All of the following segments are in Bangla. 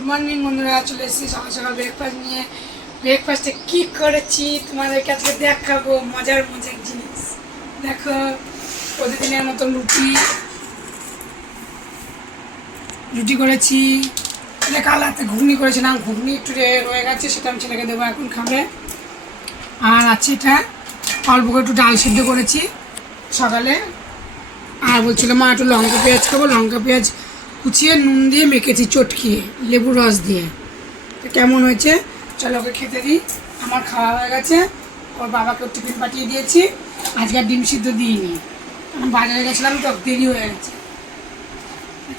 গুড মর্নিং বন্ধুরা, চলে এসেছি সকাল সকাল ব্রেকফাস্ট নিয়ে। ব্রেকফাস্টে কী করেছি তোমাদেরকে আজকে দেখাবো, মজার মজার জিনিস। দেখো, প্রতিদিনের মতন রুটি করেছি। কাল রাতে ঘুগনি করেছিলাম, ঘুগনি একটু রয়ে গেছে, সেটা আমি ছেলেকে দেবো, এখন খাবে। আর আছে এটা অল্প করে একটু ডাল সিদ্ধ করেছি সকালে। আর বলছিল মা একটু লঙ্কা পেঁয়াজ খাবো, লঙ্কা পেঁয়াজ কুচিয়ে নুন দিয়ে মেখেছি, চটকিয়ে লেবুর রস দিয়ে। তো কেমন হয়েছে চলো ওকে খেতে দিই। আমার খাওয়া হয়ে গেছে, ওর বাবাকে টিফিন পাঠিয়ে দিয়েছি। আজকে আর ডিম সিদ্ধ দিইনি, আমি বাজারে গেছিলাম তো দেরি হয়ে গেছে।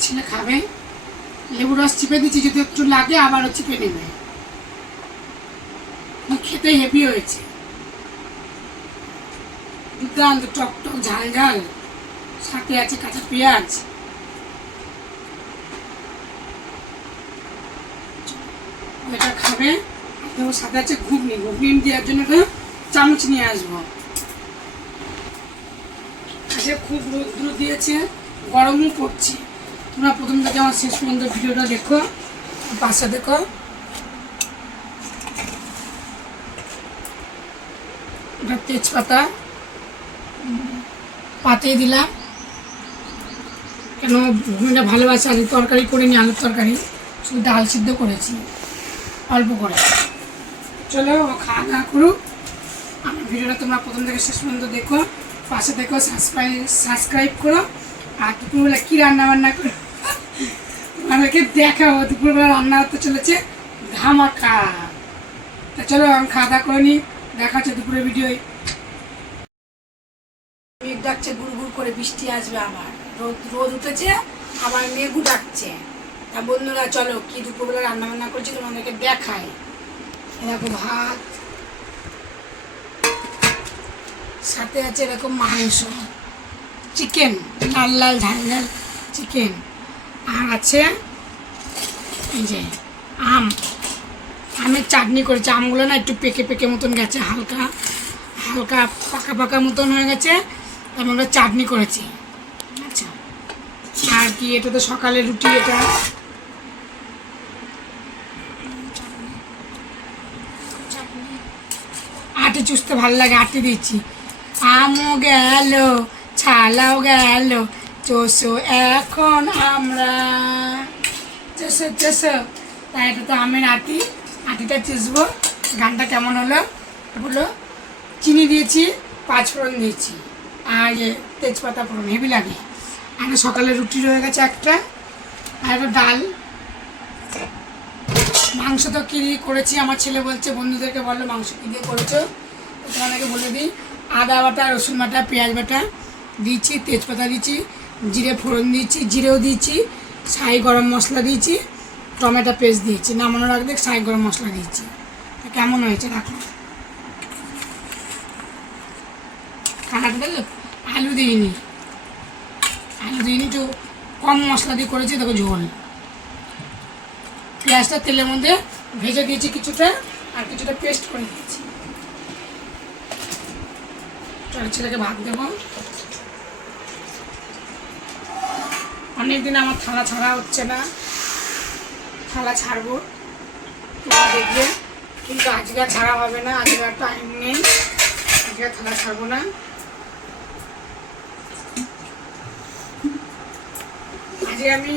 ছেলে খাবে, লেবুর রস চিপে দিচ্ছি, যদি একটু লাগে আবারও চিপে নেবে। খেতে হেভি হয়েছে, দুর্দান্ত, টক টক ঝাল ঝাল, সাথে আছে কাঁচা পেঁয়াজ। এটা খাবে, ওর সাথে আছে ঘুগনি। ঘুগনি দেওয়ার জন্য একটা চামচ নিয়ে আসবো। আজকে খুব রোদ্র দিয়েছে, গরমও পড়ছে। তোমরা প্রথম থেকে আমার শেষ পর্যন্ত ভিডিওটা দেখো, পাশে দেখো। এটা তেজপাতা পাতিয়ে দিলাম, কেন ঘুগনিটা ভালোবাসে। আলুর তরকারি করিনি, আলুর তরকারি শুধু ডাল সিদ্ধ করেছি অল্প করে। চলো ও খাওয়া দাওয়া করুক। আমার ভিডিওটা তোমরা প্রথম থেকে শেষ পর্যন্ত দেখো, পাশে দেখো, সাবস্ক্রাইব করো। আর দুপুরবেলা কী রান্নাবান্না করো তোমাদেরকে দেখাবো। দুপুরবেলা রান্না হতে চলেছে ধামাকা। তা চলো আমি খাওয়া দাওয়া করে নিই, দেখা হচ্ছে দুপুরের ভিডিওয়। মেঘ ডাকছে গুড় গুড় করে, বৃষ্টি আসবে আবার। রোদ উঠেছে, আবার মেঘু ডাকছে। তা বন্ধুরা চলো কি দুপুরবেলা রান্না বান্না করছি তোমাদেরকে দেখাই। এরকম ভাত, সাথে আছে এরকম মাংস, চিকেন, লাল লাল ঝাল ঝাল চিকেন। আর আছে এই যে আমের চাটনি করেছে। আমগুলো না একটু পেকে পেকে মতন গেছে, হালকা হালকা পাকা পাকা মতন হয়ে গেছে, আমরা চাটনি করেছি। আচ্ছা, আর কি, এটা তো সকালে রুটি। এটা আটি চুষতে ভালো লাগে, আটি দিচ্ছি। আমও গেল, ছালাও গেল, চোষো এখন আমরা, চোষো চোষো। তাই এটা তো আমের আটি, আটিটা চুষবো। গানটা কেমন হলো বলো। চিনি দিয়েছি, 5 ফোড়ন দিয়েছি, আর তেজপাতা ফোড়ন, হেভি লাগে। আর সকালে রুটি রয়ে গেছে একটা, আর একটা ডাল। মাংস তো কী করেছি, আমার ছেলে বলছে বন্ধুদেরকে বললো মাংস কী দিয়ে করেছো, তোমাদেরকে বলে দিই। আদা বাটা, রসুন বাটা, পেঁয়াজ বাটা দিয়েছি, তেজপাতা দিয়েছি, জিরে ফোড়ন দিয়েছি, জিরেও দিয়েছি, সাই গরম মশলা দিয়েছি, টমেটো পেস্ট দিয়েছি, নামানোর আগে সাই গরম মশলা দিয়েছি। কেমন হয়েছে রাখো। খানাটা দেখো, আলু দিইনি, একটু কম মশলা দিয়ে করেছি। দেখো ঝোল, পেঁয়াজটা তেলের মধ্যে ভেজে দিয়েছি কিছুটা, আর কিছুটা পেস্ট করে দিয়েছি। ছেলেকে ভাত দেবো। অনেকদিন আমার থালা ছাড়া হচ্ছে না, থালা ছাড়বো তোমরা দেখবে, কিন্তু আজকে ছাড়া হবে না। আজকে আর টাইম নেই, আজকে থালা ছাড়বো না। আজকে আমি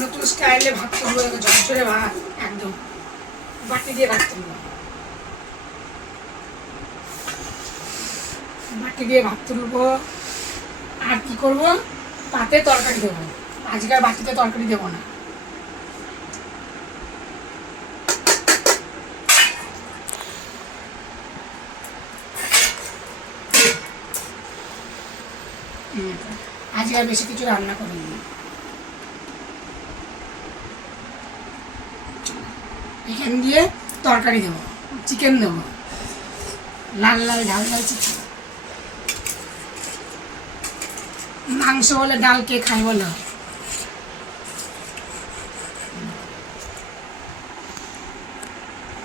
নতুন স্টাইলে ভাত তুলবো, ঝরঝরে ভাত, একদম বাটি দিয়ে ভাত তুলবো, বাটি দিয়ে ভাত তুলবো। আর কি করবো, পাতে তরকারি দেবো। আজকে আর বাটিতে তরকারি দেবো না। আজকে আর বেশি কিছু রান্না করিনি। এখান দিয়ে তরকারি দেবো, চিকেন দেবো, লাল লাল ঝাল ঝাল চিকেন। মাংস বলে ডাল কে খায় বলো।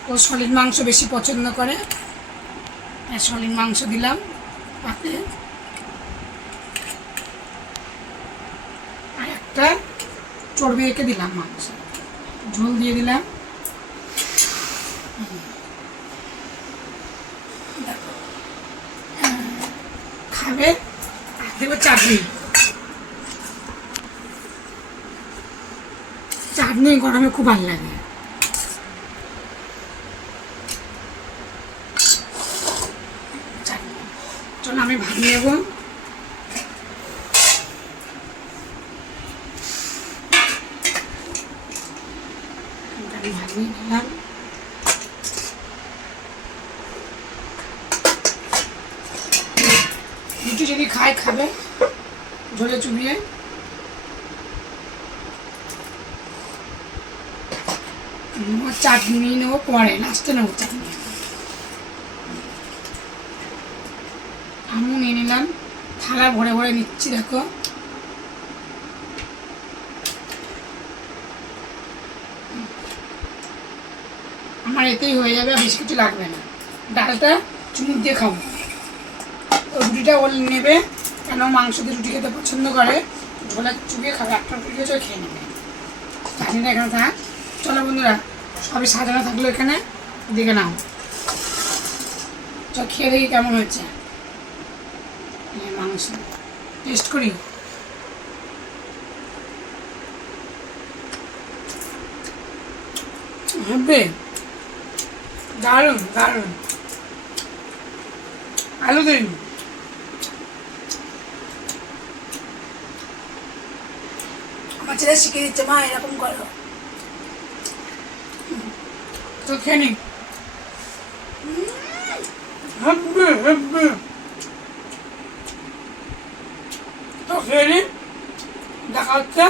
ও সলিড মাংস বেশি পছন্দ করে, সলিড মাংস দিলাম পাতে। আর একটা চর্বি এঁকে দিলাম মাংস। ঝোল দিয়ে দিলাম। খাবে আর দেবো চাটনি। চাটনি গরমে খুব ভালো লাগে। চলো আমি ভাত নেবো। আমি ভাত নিয়ে নিলাম। রুটি যদি খায় খাবে ঝোলে চুবিয়ে। চাটনি নেবো পরে, লাস্টে নেবো চাটনি। আমিও নিয়ে নিলাম, থালা ভরে ভরে নিচ্ছি। দেখো আমার এতেই হয়ে যাবে, বেশি কিছু লাগবে না। ডালটা চুমুক দিয়ে খাবো। রুটিটা ওল নেবে, কেন মাংস দিয়ে রুটি খেতে পছন্দ করে, ঝোলা চুবিয়ে খাবে। একটা রুটি খেয়ে খেয়ে নেবে। চাটনিটা এখানে থাক। চলো বন্ধুরা, সবই সাজানো থাকলো এখানে, দেখে নাও। চল খেয়ে দেখি কেমন হচ্ছে মাংস, টেস্ট করি। হবে দারুণ দারুণ। আলু দিন, আমার ছেলে শিখিয়ে দিচ্ছে, মা এরকম করো। তো খেয়ে নি। হবে হবে, তো খেয়ে নি। দেখা হচ্ছে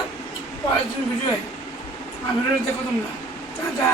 পরের দিন ভিডিও। আর ভিডিওটা দেখো তোমরা। টাটা।